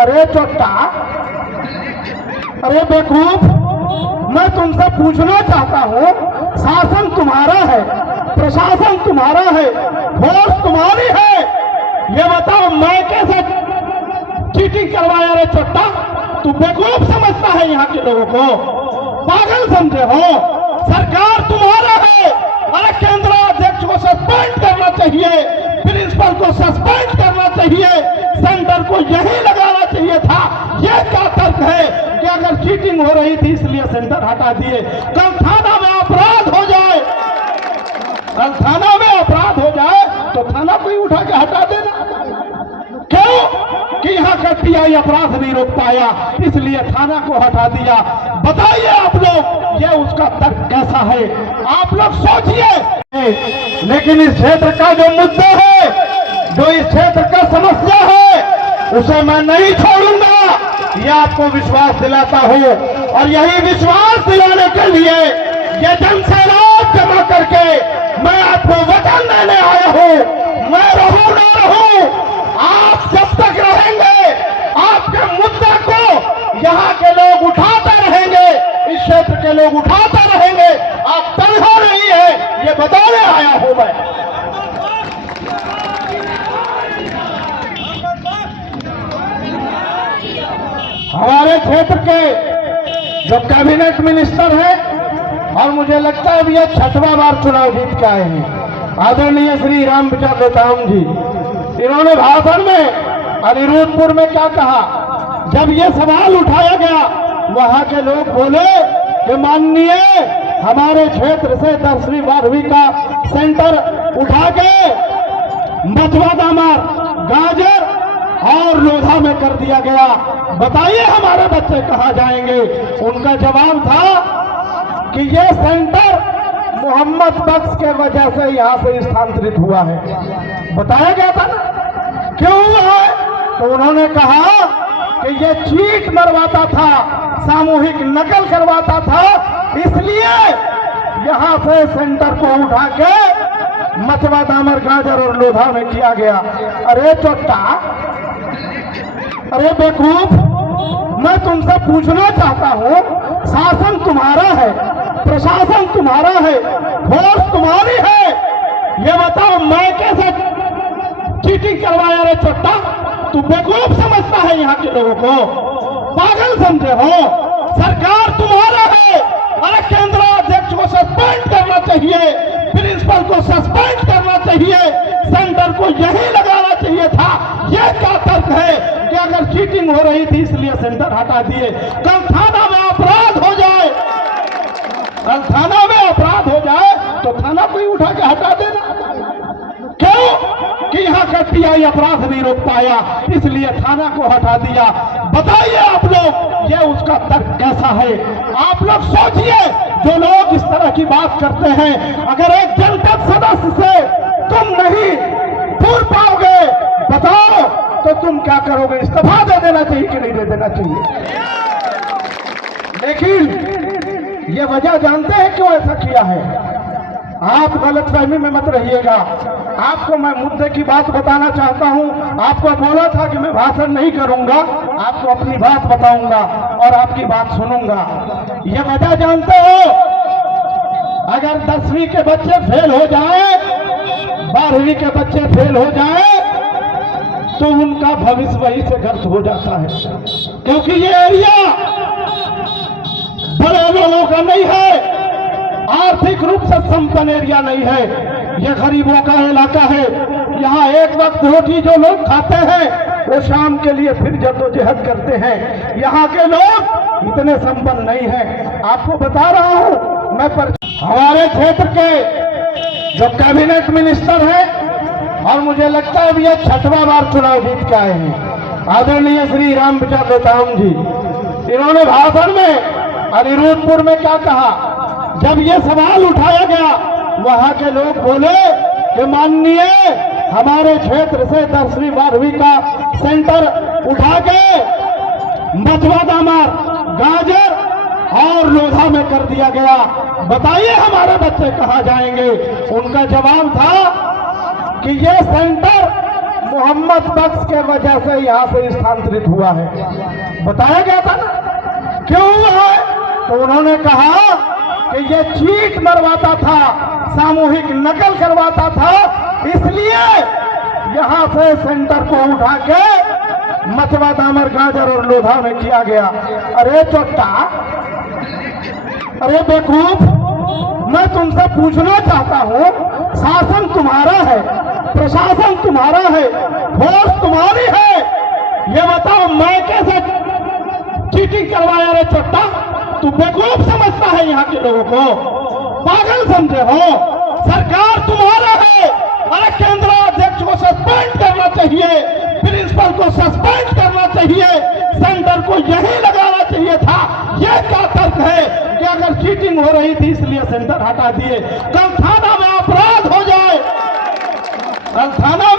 अरे चोट्टा, अरे बेवकूफ, मैं तुमसे पूछना चाहता हूँ, शासन तुम्हारा है, प्रशासन तुम्हारा है, फोर्स तुम्हारी है, ये बताओ मैं कैसे चीटिंग करवाया? रे चोट्टा, तू बेवकूफ समझता है यहाँ के लोगों को, पागल समझे हो? सरकार तुम्हारा है। अरे केंद्राध्यक्ष को सस्पेंड करना चाहिए, प्रिंसिपल को सस्पेंड करना चाहिए, सेंटर को यही लगाना चाहिए था। ये क्या तर्क है कि अगर चीटिंग हो रही थी इसलिए सेंटर हटा दिए? कल थाना में अपराध हो जाए, कल थाना में अपराध हो जाए तो थाना को ही उठा के हटा देना। क्यों? कि यहाँ का टीआई अपराध नहीं रोक पाया इसलिए थाना को हटा दिया। बताइए आप लोग, ये उसका तर्क कैसा है? आप लोग सोचिए। लेकिन इस क्षेत्र का जो मुद्दा है, जो इस क्षेत्र का समस्या है, उसे मैं नहीं छोड़ूंगा, ये आपको विश्वास दिलाता हूँ। और यही विश्वास दिलाने के लिए ये जनसैलाब जमा करके मैं आपको वचन देने आया हूँ। मैं रहूं ना रहूं, आप जब तक रहेंगे आपके मुद्दे को यहाँ के लोग उठाते रहेंगे, इस क्षेत्र के लोग उठाते रहेंगे। आप तनहा नहीं है, ये बताने आया हूं मैं। हमारे क्षेत्र के जो कैबिनेट मिनिस्टर हैं, और मुझे लगता है ये 6वां बार चुनाव जीत के आए हैं, आदरणीय श्री रामविचार नेताम जी, इन्होंने भाषण में अनिरुद्धपुर में क्या कहा? जब ये सवाल उठाया गया, वहां के लोग बोले कि माननीय हमारे क्षेत्र से 10वीं 12वीं का सेंटर उठा के मचवा दामर, गाजर और लोधा में कर दिया गया। बताइए हमारे बच्चे कहाँ जाएंगे? उनका जवाब था कि ये सेंटर मोहम्मद बख्श के वजह से यहाँ से स्थानांतरित हुआ है। बताया गया था ना क्यों हुआ है? तो उन्होंने कहा कि ये चीट मरवाता था, सामूहिक नकल करवाता था, इसलिए यहाँ से सेंटर को उठा के मचवा दामर, गाजर और लोधा में किया गया। अरे चोट्टा, अरे बेवकूफ, मैं तुमसे पूछना चाहता हूँ, शासन तुम्हारा है, प्रशासन तुम्हारा है, फोर्स तुम्हारी है, ये बताओ मैं कैसे चीटिंग करवाया? रे चोट्टा, तू बेवकूफ समझता है यहाँ के लोगों को, पागल समझे हो? सरकार तुम्हारा है। अरे केंद्राध्यक्ष को सस्पेंड करना चाहिए, प्रिंसिपल को सस्पेंड करना चाहिए, सेंटर को यही लगाना चाहिए था। ये क्या तर्क है कि अगर चीटिंग हो रही थी इसलिए सेंटर हटा दिए? कल थाना में अपराध हो जाए, कल थाना में अपराध हो जाए तो थाना को ही उठा के हटा देना। क्यों? कि यहाँ का टीआई अपराध नहीं रोक पाया इसलिए थाना को हटा दिया। बताइए आप लोग, ये उसका तर्क कैसा है? आप लोग सोचिए। जो लोग इस तरह की बात करते हैं, अगर एक जनपद सदस्य से तुम नहीं पूर पाओगे, बताओ तो तुम क्या करोगे? इस्तीफा दे देना चाहिए कि नहीं दे देना चाहिए? लेकिन ये वजह जानते हैं क्यों ऐसा किया है? आप गलतफहमी में मत रहिएगा। आपको मैं मुद्दे की बात बताना चाहता हूं। आपको बोला था कि मैं भाषण नहीं करूंगा, आपको अपनी बात बताऊंगा और आपकी बात सुनूंगा। ये वजह जानते हो? अगर 10वीं के बच्चे फेल हो जाए, 12वीं के बच्चे फेल हो जाए, तो उनका भविष्य वहीं से गर्त हो जाता है, क्योंकि ये एरिया बड़े लोगों का नहीं है, आर्थिक रूप से संपन्न एरिया नहीं है, ये गरीबों का इलाका है। यहाँ एक वक्त रोटी जो लोग खाते हैं वो शाम के लिए फिर जद्दोजहद करते हैं। यहाँ के लोग इतने संपन्न नहीं हैं। आपको बता रहा हूँ मैं, हमारे क्षेत्र के जो कैबिनेट मिनिस्टर हैं, और मुझे लगता है ये 6वां बार चुनाव जीत के आए हैं, आदरणीय श्री रामविचार नेताम जी, इन्होंने भाषण में अनिरुद्धपुर में क्या कहा? जब ये सवाल उठाया गया, वहां के लोग बोले कि माननीय हमारे क्षेत्र से 10वीं 12वीं का सेंटर उठा के मचवा दामर, गाजर और लोधा में कर दिया गया। बताइए हमारे बच्चे कहाँ जाएंगे? उनका जवाब था कि ये सेंटर मोहम्मद बख्श के वजह से यहाँ से स्थानांतरित हुआ है। बताया गया था ना क्यों हुआ है, तो उन्होंने कहा कि ये चीट मरवाता था, सामूहिक नकल करवाता था, इसलिए यहाँ से सेंटर को उठा के मथुरा, दामर, गाजर और लोधा में किया गया। अरे चोट्टा, अरे बेवकूफ, मैं तुमसे पूछना चाहता हूँ, शासन तुम्हारा है, प्रशासन तुम्हारा है, फोर्स तुम्हारी है, ये बताओ मैं कैसे चीटिंग करवाया? रे चट्टा, तू बेवकूफ समझता है यहाँ के लोगों को, पागल समझे हो? सरकार तुम्हारा है। अरे केंद्राध्यक्ष को सस्पेंड करना चाहिए, प्रिंसिपल को सस्पेंड करना चाहिए, सेंटर को यही लगाना चाहिए था। यह क्या तर्क है कि अगर चीटिंग हो रही थी इसलिए सेंटर हटा दिए? कल थाना में अपराध हो जाए, कल थाना